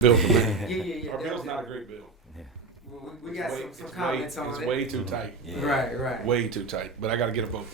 bill for me. Yeah. Our bill's not a great bill. We got some comments on it. It's way too tight. Yeah. Right. Way too tight. But I got to get a vote.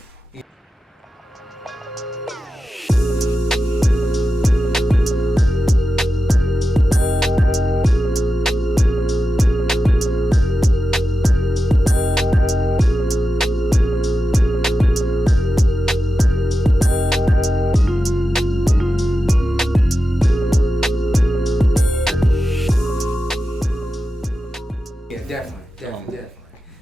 Yeah, definitely.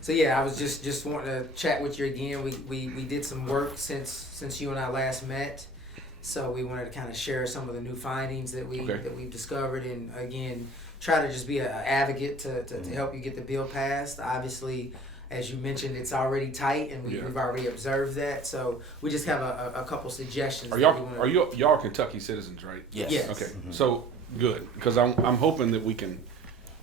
So yeah, I was just wanting to chat with you again. We did some work since you and I last met. So we wanted to kind of share some of the new findings that we've discovered, and again try to just be an advocate to help you get the bill passed. Obviously, as you mentioned, it's already tight, and we've already observed that. So we just have a couple suggestions. Are y'all Kentucky citizens, right? Yes. Okay. So good, because I'm hoping that we can,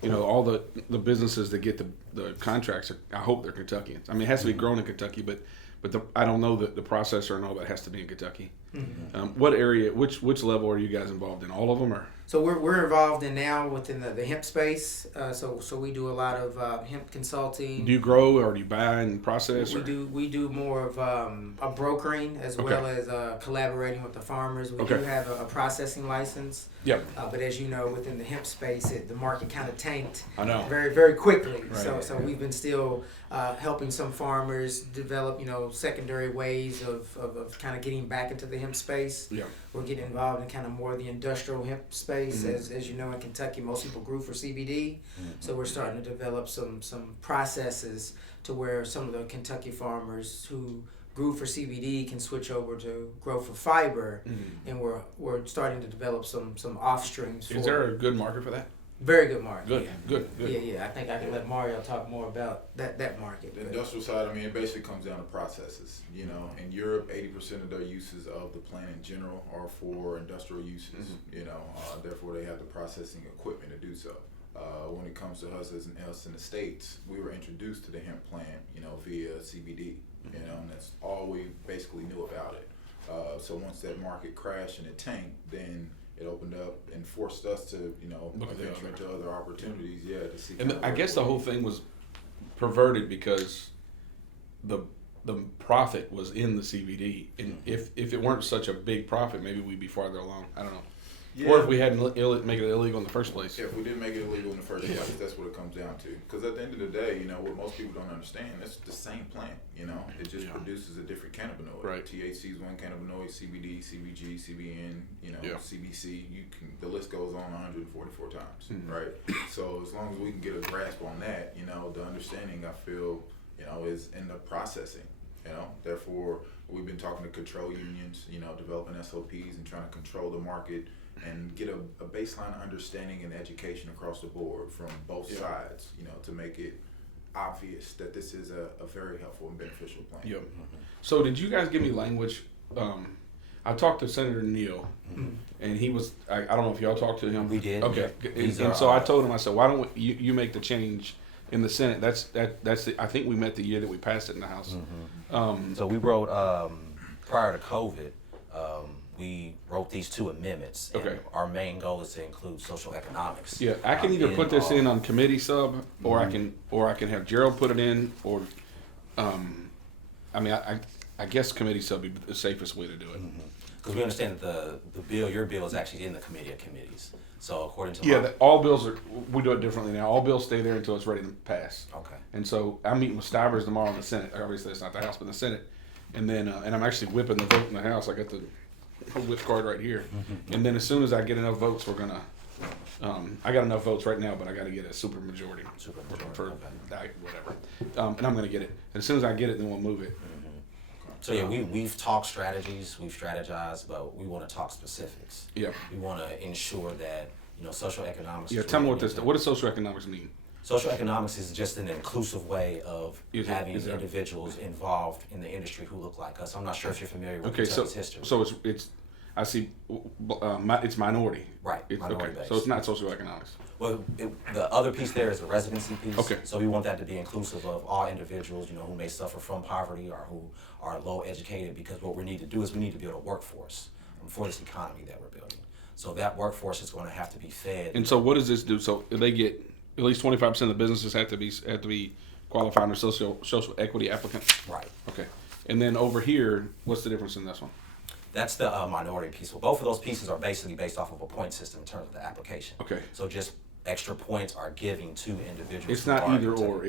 all the businesses that get the contracts, I hope they're Kentuckians. I mean, it has to be grown in Kentucky, but I don't know that the processor and all that has to be in Kentucky. What area, which level are you guys involved in? All of them, or? So we're involved in now within the hemp space. So we do a lot of hemp consulting. Do you grow or do you buy and process? We do more of a brokering as well as collaborating with the farmers. We do have a processing license. Yep. But as you know, within the hemp space, the market kind of tanked. I know. Very, very quickly. Right. So we've been still helping some farmers develop, secondary ways of kind of getting back into the hemp space. Yeah. We're getting involved in kind of more of the industrial hemp space. As you know, in Kentucky, most people grew for CBD. So we're starting to develop some processes to where some of the Kentucky farmers who grew for CBD can switch over to grow for fiber, and we're starting to develop some off streams. Is there a good market for that? Very good market. Good. Yeah. I think I can let Mario talk more about that market. The industrial side, I mean, it basically comes down to processes. In Europe, 80% of their uses of the plant in general are for industrial uses. Therefore they have the processing equipment to do so. When it comes to us in the States, we were introduced to the hemp plant, via CBD. And that's all we basically knew about it. So once that market crashed and it tanked, then it opened up and forced us to, venture into other opportunities. To see. And I guess the whole thing was perverted because the profit was in the CBD, and if it weren't such a big profit, maybe we'd be farther along. I don't know. Yeah. Or if we hadn't make it illegal in the first place. Yeah, if we didn't make it illegal in the first place, that's what it comes down to. Because at the end of the day, what most people don't understand, it's the same plant. It just produces a different cannabinoid. Right. THC is one cannabinoid, CBD, CBG, CBN, CBC. The list goes on 144 times, right? So as long as we can get a grasp on that, the understanding, I feel, is in the processing. Therefore, we've been talking to control unions, developing SOPs and trying to control the market and get a baseline understanding and education across the board from both sides, to make it obvious that this is a very helpful and beneficial plan. Yep. So did you guys give me language? I talked to Senator Neal, and he was, I don't know if y'all talked to him. We did. Okay. And so I told him, I said, why don't you make the change in the Senate? That's I think we met the year that we passed it in the House. So we wrote, prior to COVID, we wrote these two amendments. And our main goal is to include social economics. Yeah, I can either put this in on committee sub, or I can have Gerald put it in, or, I guess committee sub would be the safest way to do it. Because we understand that your bill is actually in the committee of committees. So according to all bills we do it differently now. All bills stay there until it's ready to pass. Okay. And so I'm meeting with Stivers tomorrow in the Senate. Obviously, it's not the House, but the Senate. And then, and I'm actually whipping the vote in the House. I got the whip card right here. And then as soon as I get enough votes, we're gonna. I got enough votes right now, but I got to get a super majority for whatever. And I'm gonna get it. And as soon as I get it, then we'll move it. So yeah, we've talked strategies, we've strategized, but we want to talk specifics. Yeah. We want to ensure that social economics. Yeah. Tell me what does social economics mean? Social economics is just an inclusive way of having individuals involved in the industry who look like us. I'm not sure if you're familiar with Kentucky's history. So it's I see it's minority. Right, minority based. So it's not socioeconomics. Well, the other piece there is the residency piece. Okay. So we want that to be inclusive of all individuals, who may suffer from poverty or who are low educated, because what we need to do is we need to build a workforce for this economy that we're building. So that workforce is going to have to be fed. And so what does this do? So they get at least 25% of the businesses have to be qualified under social equity applicant. Right. Okay. And then over here, what's the difference in this one? That's the minority piece. Well, both of those pieces are basically based off of a point system in terms of the application. Okay. So just extra points are giving to individuals. It's who not are either Kentucky. or.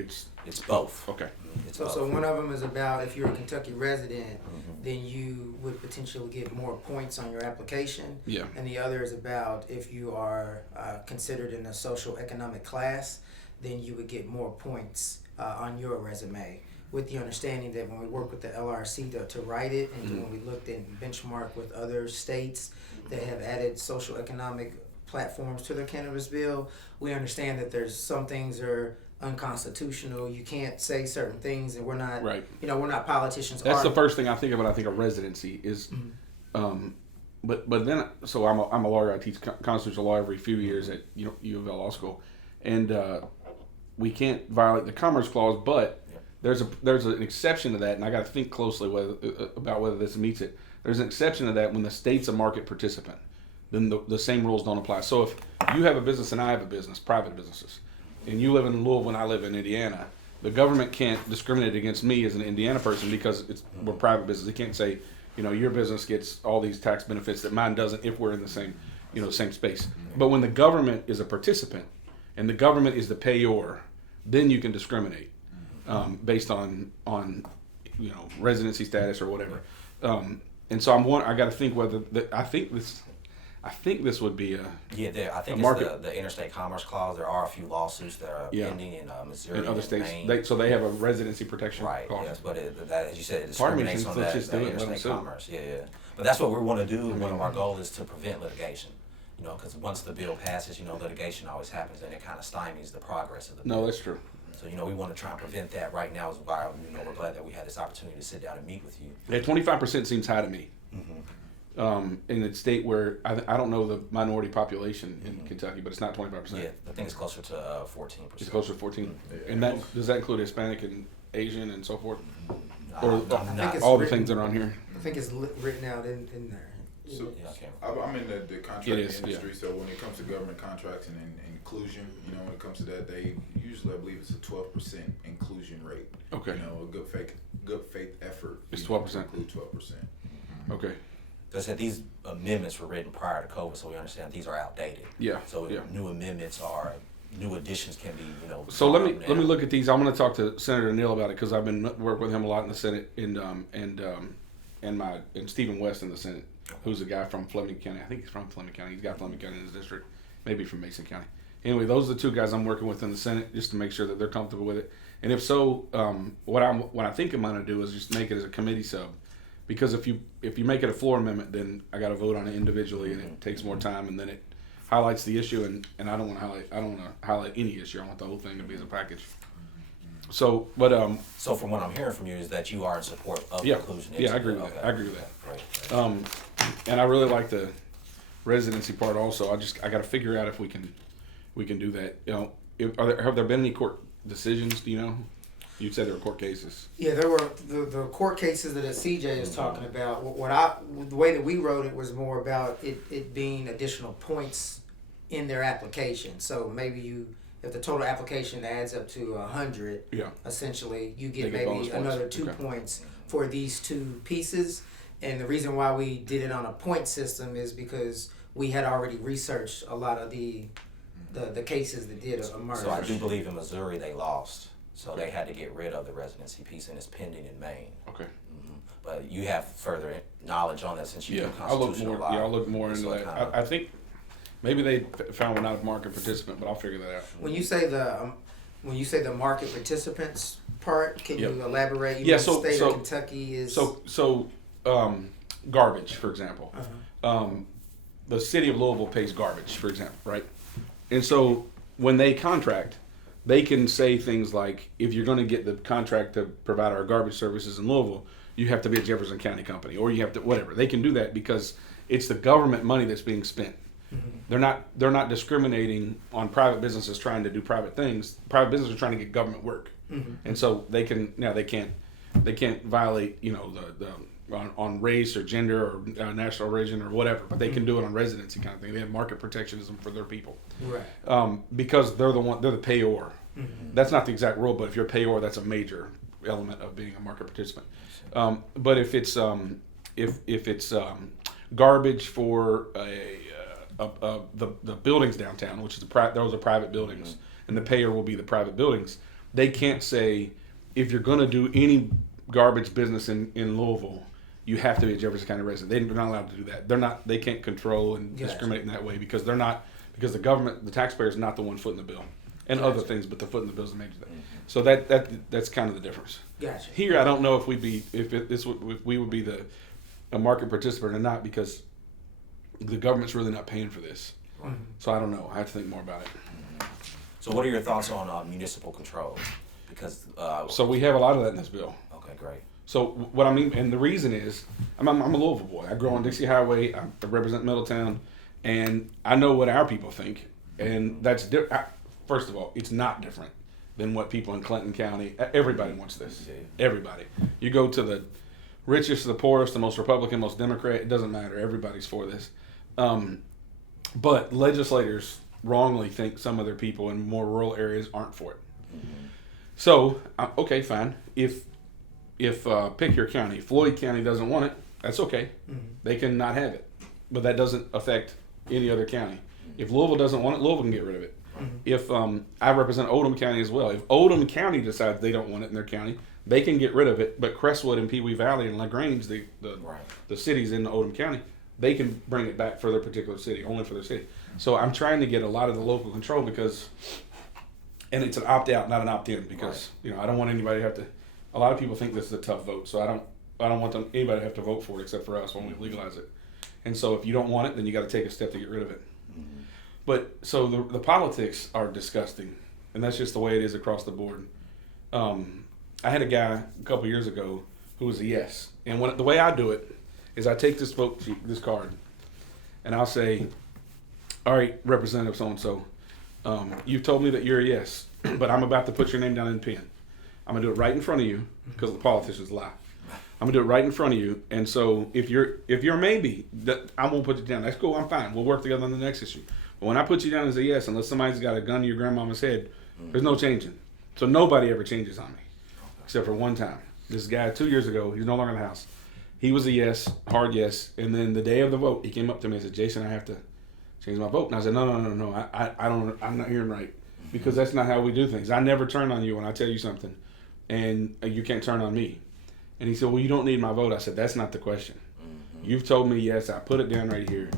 It's both. Okay. It's So, both. so one of them is about if you're a Kentucky resident, then you would potentially get more points on your application. Yeah. And the other is about if you are considered in a social economic class, then you would get more points on your resume. With the understanding that when we work with the LRC to write it, and when we looked and benchmark with other states that have added social economic platforms to their cannabis bill, we understand that there's some things are unconstitutional. You can't say certain things, and we're not, Right. we're not politicians. That's the first thing I think of when I think of residency is, but then so I'm a lawyer. I teach constitutional law every few years at U of L Law School, and we can't violate the Commerce Clause, but there's an exception to that, and I got to think closely about whether this meets it. There's an exception to that when the state's a market participant, then the same rules don't apply. So if you have a business and I have a business, private businesses, and you live in Louisville and I live in Indiana, the government can't discriminate against me as an Indiana person because we're private business. They can't say, your business gets all these tax benefits that mine doesn't if we're in the same, same space. But when the government is a participant and the government is the payor, then you can discriminate based on residency status or whatever. And so I got to think whether I think this would be a I think market. It's the Interstate Commerce Clause. There are a few lawsuits that are pending in Missouri in other and states. Maine. They have a residency protection Right. clause. Yes, but that, as you said, it Part of me discriminates thinks on let's that, just do it and let them interstate sue. commerce. Yeah. But that's what we want to do. One of our goals is to prevent litigation. Because once the bill passes, litigation always happens, and it kind of stymies the progress of the bill. No, that's true. So we want to try and prevent that. Right now is why we're glad that we had this opportunity to sit down and meet with you. Yeah, 25% seems high to me. In a state where I don't know the minority population in Kentucky, but it's not 25%. Yeah, I think it's closer to 14%. It's closer to 14. And does that include Hispanic and Asian and so forth? Or I'm not- all the things that are on here? I think it's written out in there. So, Yeah, okay. I'm in the contract It is, industry, so when it comes to government contracts and inclusion, when it comes to that, they usually, I believe, it's a 12% inclusion rate. Okay. A good faith effort. It's 12%. Include 12%. Okay. They said these amendments were written prior to COVID, so we understand these are outdated. Yeah. So yeah. new additions can be, So let me brought up now. look at these. I'm going to talk to Senator Neal about it because I've been working with him a lot in the Senate and Stephen West in the Senate, who's a guy from Fleming County. I think he's from Fleming County. He's got Fleming County in his district, maybe from Mason County. Anyway, those are the two guys I'm working with in the Senate just to make sure that they're comfortable with it. And if so, what I think I'm going to do is just make it as a committee sub, because if you make it a floor amendment, then I got to vote on it individually, and it takes more time, and then it highlights the issue, and I don't want to highlight any issue. I want the whole thing to be as a package. So, but So from what I'm hearing from you is that you are in support of yeah, inclusion. yeah, I agree with that. I agree with that. And I really like the residency part also. I got to figure out if we can do that. Have there been any court decisions? Do you know? You said there were court cases. Yeah, there were the court cases that CJ is talking about. The way that we wrote it was more about it being additional points in their application. So maybe if the total application adds up to 100, essentially you get maybe another 2 points for these two pieces. And the reason why we did it on a point system is because we had already researched a lot of the cases that did emerge. So I do believe in Missouri they lost. So they had to get rid of the residency piece, and it's pending in Maine. Okay. But you have further knowledge on that since you do I'll look constitutional more. law. Yeah, I'll look more into that. I think maybe they found we're not a market participant, but I'll figure that out. When you say the market participants part, can you elaborate? You Yeah, know, the state of Kentucky is garbage, for example. The city of Louisville pays garbage, for example, right? And so when they contract, they can say things like, if you're going to get the contract to provide our garbage services in Louisville, you have to be a Jefferson County company, or you have to whatever. They can do that because it's the government money that's being spent. They're not discriminating on private businesses trying to do private things. Private businesses are trying to get government work, and so they can't violate on race or gender or national origin or whatever, but they can do it on residency kind of thing. They have market protectionism for their people, Right. because they're the payor. That's not the exact rule, but if you're a payor, that's a major element of being a market participant. But if it's garbage for the buildings downtown, which is those are private buildings, and the payer will be the private buildings. They can't say, if you're going to do any garbage business in Louisville, you have to be a Jefferson County resident. They're not allowed to do that. They can't control and discriminate in that way because the government, the taxpayer is not the one footing the bill, and other things, but the footing the bill is the major thing. So that's kind of the difference. Gotcha. Here, I don't know if we would be a market participant or not, because the government's really not paying for this. So I don't know. I have to think more about it. So what are your thoughts on municipal control? Because so we have a lot of that in this bill. Okay, great. So what I mean, and the reason is, I'm a Louisville boy. I grew on Dixie Highway. I represent Middletown, and I know what our people think. And that's first of all, it's not different than what people in Clinton County. Everybody wants this. Yeah. Everybody. You go to the richest, the poorest, the most Republican, most Democrat. It doesn't matter. Everybody's for this. But legislators wrongly think some of their people in more rural areas aren't for it. So, okay, fine. If pick your county, Floyd County doesn't want it, that's okay. They can not have it. But that doesn't affect any other county. If Louisville doesn't want it, Louisville can get rid of it. If I represent Oldham County as well. If Oldham County decides they don't want it in their county, they can get rid of it. But Crestwood and Pee Wee Valley and LaGrange, the cities in Oldham County, they can bring it back for their particular city, only for their city. So I'm trying to get a lot of the local control because, and it's an opt-out, not an opt-in, because I don't want anybody to have to. A lot of people think this is a tough vote, so I don't want anybody to have to vote for it except for us when we legalize it. And so if you don't want it, then you got to take a step to get rid of it. But so the politics are disgusting, and that's just the way it is across the board. I had a guy a couple years ago who was a yes, and the way I do it is I take this vote sheet, this card, and I'll say, all right, Representative so-and-so, you've told me that you're a yes, but I'm about to put your name down in the pen. I'm going to do it right in front of you, because the politicians lie. I'm going to do it right in front of you, and so if you're a maybe, I won't put you down. That's cool, I'm fine. We'll work together on the next issue. But when I put you down as a yes, unless somebody's got a gun to your grandmama's head, there's no changing. So nobody ever changes on me, except for one time. This guy 2 years ago, he's no longer in the house. He was a yes, hard yes, and then the day of the vote, he came up to me and said, Jason, I have to change my vote. And I said, no, I'm not hearing right, because that's not how we do things. I never turn on you when I tell you something, and you can't turn on me. And he said, well, you don't need my vote. I said, that's not the question. You've told me yes, I put it down right here.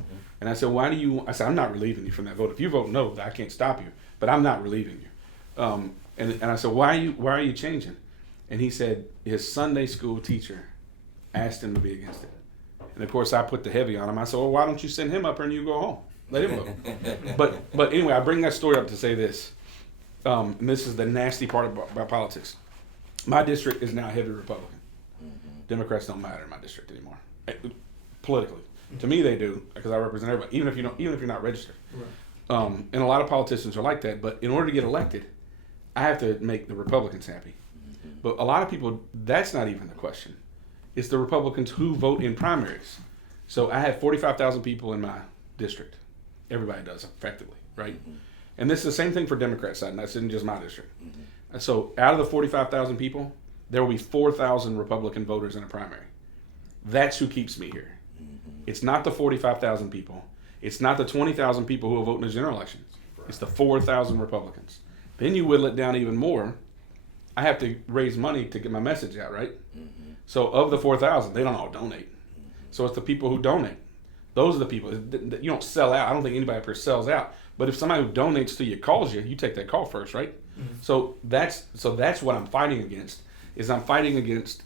And I said, I said, I'm not relieving you from that vote. If you vote no, I can't stop you, but I'm not relieving you. And I said, why are you changing? And he said, his Sunday school teacher asked him to be against it. And of course I put the heavy on him. I said, well, why don't you send him up here and you go home? Let him vote. But anyway, I bring that story up to say this. And this is the nasty part about politics. My district is now heavy Republican. Democrats don't matter in my district anymore, politically. To me, they do, because I represent everybody, even if you're not registered. Right. And a lot of politicians are like that. But in order to get elected, I have to make the Republicans happy. But a lot of people, that's not even the question. It's the Republicans who vote in primaries. So I have 45,000 people in my district. Everybody does, effectively, right? And this is the same thing for Democrat side, and that's in just my district. And so out of the 45,000 people, there will be 4,000 Republican voters in a primary. That's who keeps me here. It's not the 45,000 people. It's not the 20,000 people who will vote in the general elections. It's the 4,000 Republicans. Then you whittle it down even more. I have to raise money to get my message out, right? So of the 4,000, they don't all donate. So it's the people who donate. Those are the people. You don't sell out. I don't think anybody up here sells out. But if somebody who donates to you calls you, you take that call first, right? So that's what I'm fighting against. I'm fighting against,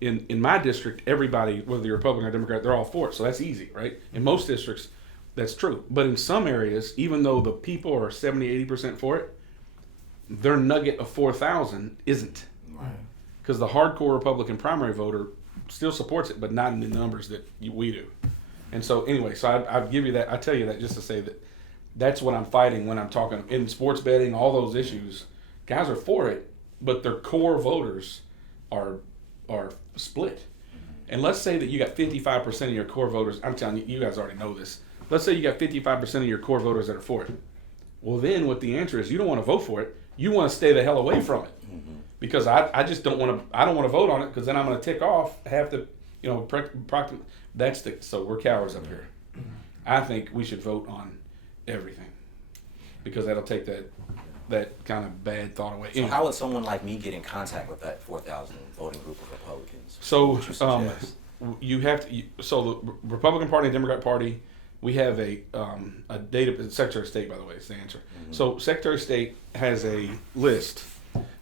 in my district, everybody, whether you're Republican or Democrat, they're all for it. So that's easy, right? In most districts, that's true. But in some areas, even though the people are 70, 80% for it, their nugget of 4,000 isn't. Because the hardcore Republican primary voter still supports it, but not in the numbers that we do. And so anyway, so I give you that, I tell you that just to say that that's what I'm fighting when I'm talking in sports betting, all those issues. Guys are for it, but their core voters are split. And let's say that you got 55% of your core voters. I'm telling you, you guys already know this. Let's say you got 55% of your core voters that are for it. Well, then what the answer is, you don't want to vote for it. You want to stay the hell away from it. Because I just don't want to. I don't want to vote on it because then I'm going to tick off half the, so we're cowards up here. I think we should vote on everything because that'll take that kind of bad thought away. So how would someone like me get in contact with that 4,000 voting group of Republicans? So you have to. So the Republican Party and Democrat Party, we have a data. Secretary of State, by the way, is the answer. So Secretary of State has a list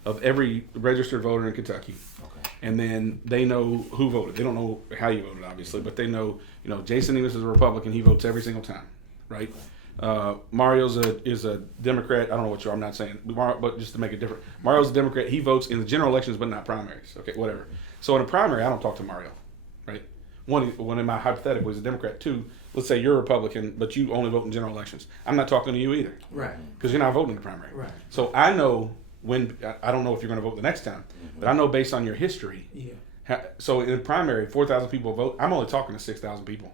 of every registered voter in Kentucky. And then they know who voted. They don't know how you voted, obviously, but they know, Jason Nemes is a Republican. He votes every single time, right? Mario's is a Democrat. I don't know what I'm not saying, but just to make it different. Mario's a Democrat. He votes in the general elections, but not primaries. Okay, whatever. So in a primary, I don't talk to Mario, right? One in my hypothetical is a Democrat. Two, let's say you're a Republican, but you only vote in general elections. I'm not talking to you either. Right. Because you're not voting in the primary. Right. So I know when, I don't know if you're going to vote the next time, but I know based on your history. Yeah. So in the primary, 4,000 people vote. I'm only talking to 6,000 people.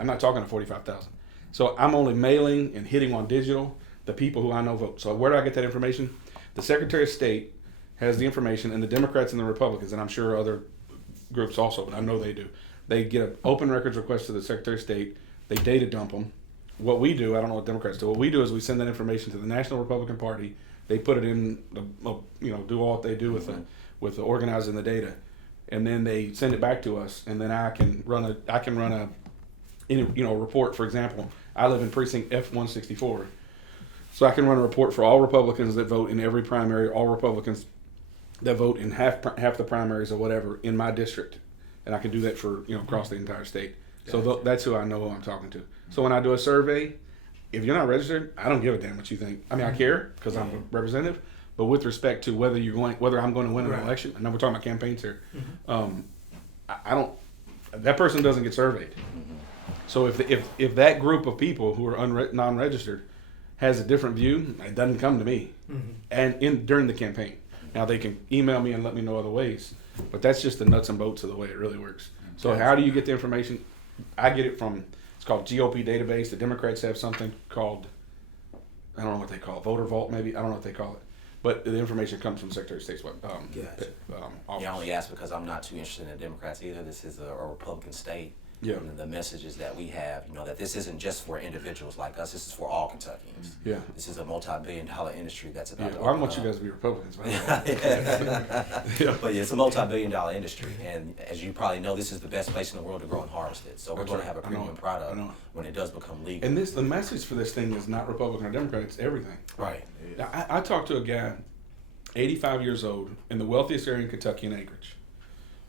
I'm not talking to 45,000. So I'm only mailing and hitting on digital the people who I know vote. So where do I get that information? The Secretary of State has the information, and the Democrats and the Republicans, and I'm sure other groups also, but I know they do. They get an open records request to the Secretary of State. They data dump them. What we do, I don't know what Democrats do. What we do is we send that information to the National Republican Party. They put it in, do all what they do with the organizing the data, and then they send it back to us, and then I can run a report. For example, I live in precinct F164, so I can run a report for all Republicans that vote in every primary, all Republicans that vote in half the primaries or whatever in my district, and I can do that for across the entire state. Gotcha. So that's who I know I'm talking to. So when I do a survey, if you're not registered, I don't give a damn what you think. I mean, I care because I'm a representative, but with respect to whether I'm going to win an election, I know we're talking about campaigns here. I don't. That person doesn't get surveyed. So if that group of people who are non-registered has a different view, it doesn't come to me. And during the campaign, now they can email me and let me know other ways, but that's just the nuts and bolts of the way it really works. So how do you get the information? I get it from. It's called GOP database. The Democrats have something called, I don't know what they call it, voter vault maybe. I don't know what they call it. But the information comes from Secretary of State's office. Yeah, I only ask because I'm not too interested in the Democrats either. This is a Republican state. Yeah. And the messages that we have, that this isn't just for individuals like us. This is for all Kentuckians. Yeah. This is a multi-billion-dollar industry that's about to I want you guys to be Republicans. But it's a multi-billion-dollar industry, and as you probably know, this is the best place in the world to grow and harvest it. So we're going to have a premium product when it does become legal. And the message for this thing is not Republican or Democrat. It's everything. Right. I talked to a guy, 85 years old, in the wealthiest area in Kentucky in Anchorage,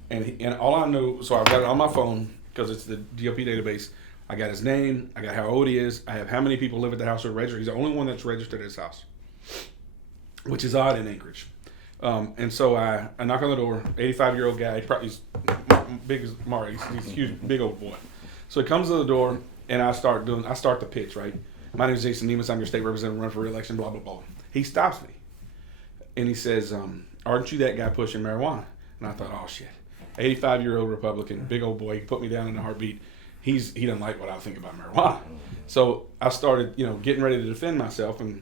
and all I know, so I've got it on my phone. Because it's the GOP database. I got his name. I got how old he is. I have how many people live at the house or registered. He's the only one that's registered at his house, which is odd in Anchorage. And so I knock on the door. 85-year-old guy. He's big as Mario. He's a huge, big old boy. So he comes to the door, and I start the pitch. Right. My name is Jason Nemes. I'm your state representative, run for re-election. Blah blah blah. He stops me, and he says, "Aren't you that guy pushing marijuana?" And I thought, "Oh shit." 85-year-old Republican, big old boy. He put me down in a heartbeat. He doesn't like what I think about marijuana. So I started, getting ready to defend myself, and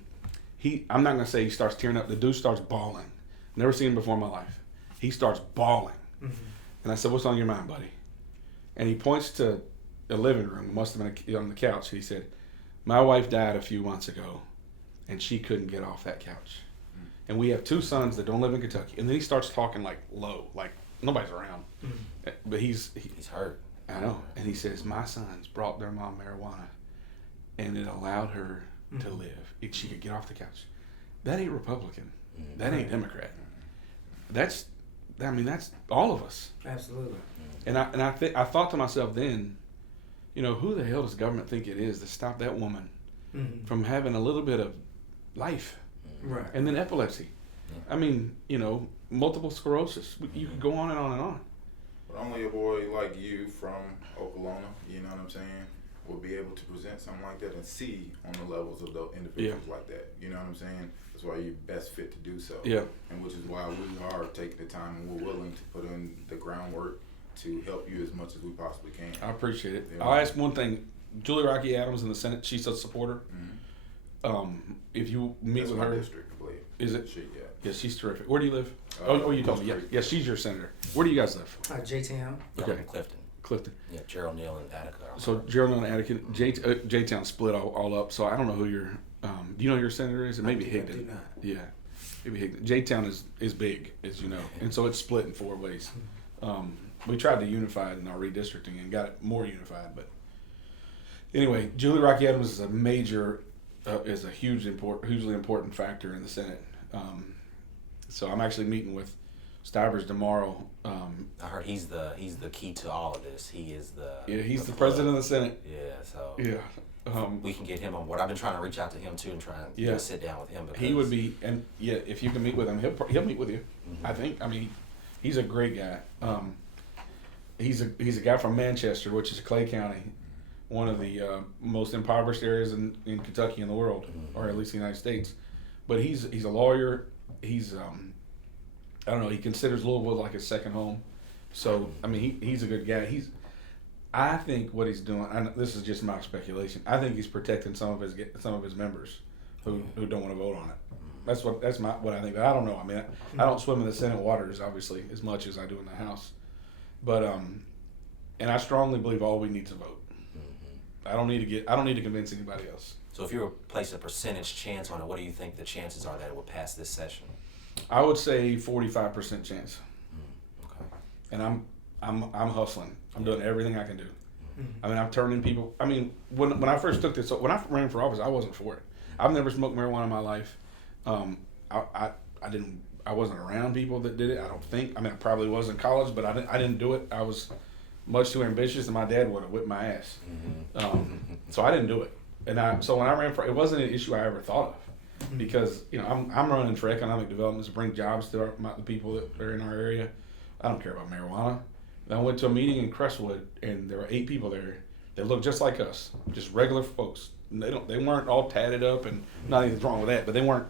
I'm not gonna say he starts tearing up. The dude starts bawling. Never seen him before in my life. He starts bawling, and I said, "What's on your mind, buddy?" And he points to the living room. It must have been on the couch. He said, "My wife died a few months ago, and she couldn't get off that couch. And we have two sons that don't live in Kentucky." And then he starts talking like low, like nobody's around, but he's hurt. I know. And he says, "My sons brought their mom marijuana, and it allowed her to live. She could get off the couch." That ain't Republican. That ain't Democrat. That's all of us. Absolutely. And I thought to myself then, who the hell does government think it is to stop that woman from having a little bit of life, right? And then epilepsy. I mean, multiple sclerosis. You could go on and on and on. But only a boy like you from Oklahoma, you know what I'm saying, will be able to present something like that and see on the levels of those individuals like that. You know what I'm saying? That's why you're best fit to do so. Yeah. And which is why we are taking the time and we're willing to put in the groundwork to help you as much as we possibly can. I appreciate it. Yeah. I'll ask one thing. Julie Rocky Adams in the Senate, she's a supporter. Mm-hmm. If you meet That's with my her, district, I believe. is it? She, yeah. Yeah, she's terrific. Where do you live? You told me. Yeah, yeah, she's your senator. Where do you guys live? J-Town. Okay. Clifton. Clifton. Yeah, Gerald Neal and Attica. So Gerald and Attica, J-Town split all up. So I don't know who your, do you know who your senator is? It may be I do Higdon. not. Yeah, maybe Higdon. J-Town is big, as you know, and so it's split in 4 ways. We tried to unify it in our redistricting and got it more unified, but anyway, Julie Rocky Adams is a major, is a hugely important factor in the Senate. So I'm actually meeting with Stivers tomorrow. I heard he's the key to all of this. He is the He's the president of the Senate. Yeah, so Yeah. we can get him on board. I've been trying to reach out to him too and try and sit down with him. Because He would be, and yeah, if you can meet with him, he'll meet with you. Mm-hmm. I think. I mean, he's a great guy. He's a guy from Manchester, which is Clay County, one of the most impoverished areas in Kentucky in the world, or at least the United States. But he's a lawyer. He's I don't know. He considers Louisville like his second home. So I mean, he's a good guy. I think what he's doing, and this is just my speculation, I think he's protecting some of his members who don't want to vote on it. That's what I think. I don't know. I mean, I don't swim in the Senate waters obviously as much as I do in the House, but and I strongly believe all we need to vote. I don't need to convince anybody else. So if you were to place a percentage chance on it, what do you think the chances are that it will pass this session? I would say 45% chance. Okay. And I'm hustling. I'm doing everything I can do. I mean, I'm turning people. I mean, when I first took this, when I ran for office, I wasn't for it. I've never smoked marijuana in my life. I wasn't around people that did it. I don't think. I mean, I probably was in college, but I didn't do it. I was much too ambitious, and my dad would have whipped my ass. So I didn't do it. And so when I ran for, it wasn't an issue I ever thought of, because I'm running for economic development to bring jobs to the people that are in our area. I don't care about marijuana. And I went to a meeting in Crestwood, and there were 8 people there that looked just like us, just regular folks. And they weren't all tatted up, and not anything wrong with that, but they weren't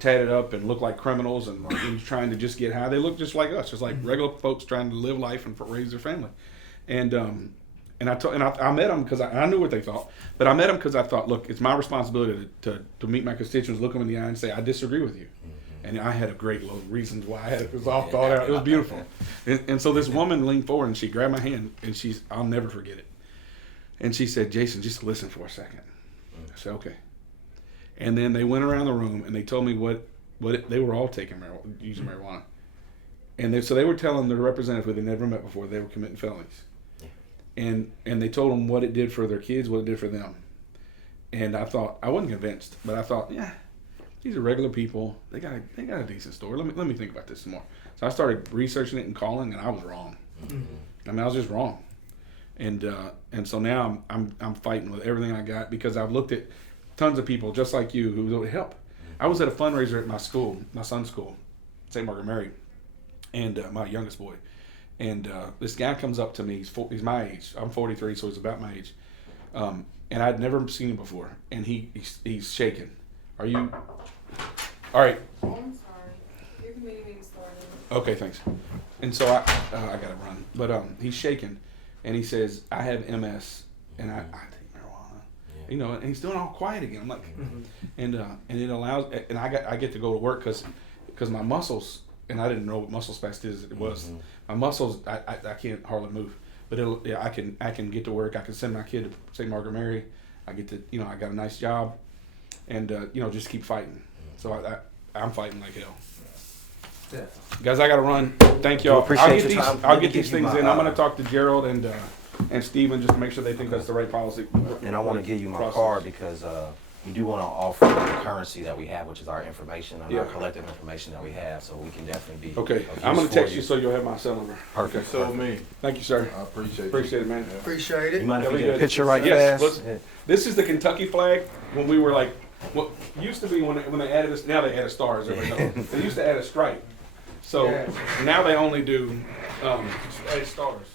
tatted up and looked like criminals and like trying to just get high. They looked just like us, just like regular folks trying to live life and raise their family. And I met them because I knew what they thought, but I met them because I thought, look, it's my responsibility to meet my constituents, look them in the eye, and say I disagree with you. And I had a great load of reasons why I had it. It was all thought out. It was beautiful. And so this woman leaned forward and she grabbed my hand, and I'll never forget it. And she said, Jason, just listen for a second. I said, okay. And then they went around the room and they told me they were all taking using marijuana. And so they were telling the representative who they never met before they were committing felonies. And they told them what it did for their kids, what it did for them. And I thought, I wasn't convinced, but I thought, yeah, these are regular people. They got a decent story. Let me think about this some more. So I started researching it and calling, and I was wrong. I mean, I was just wrong. And so now I'm fighting with everything I got, because I've looked at tons of people just like you who would help. I was at a fundraiser at my school, my son's school, St. Margaret Mary, and my youngest boy. And this guy comes up to me. He's my age. I'm 43, so he's about my age. And I'd never seen him before. And he's shaking. Are you? All right. Oh, I'm sorry. Your committee meeting started. Okay, thanks. And so I gotta run. But he's shaking, and he says, "I have MS, and I take marijuana." And he's doing all quiet again. I'm like, and it allows, and I get to go to work because my muscles. And I didn't know what muscle spasticity was. My muscles, I can't hardly move. But I can get to work. I can send my kid to St. Margaret Mary. I get to, I got a nice job, and just keep fighting. So I'm fighting like hell. Definitely. Guys, I gotta run. Thank y'all. I'll get these things in. I'm gonna talk to Gerald and Stephen just to make sure they think that's the right policy. And I want to give you my card because we do want to offer the currency that we have, which is our information and our collective information that we have, so we can definitely be. Okay, I'm gonna text you so you'll have my cell number. Perfect. So me. Thank you, sir. I appreciate it, man. Appreciate it. You mind if we Yeah, get a picture right Yes, fast? this is the Kentucky flag when we were like, what used to be when they added this. Now they add stars. They used to add a stripe. So now they only do add stars.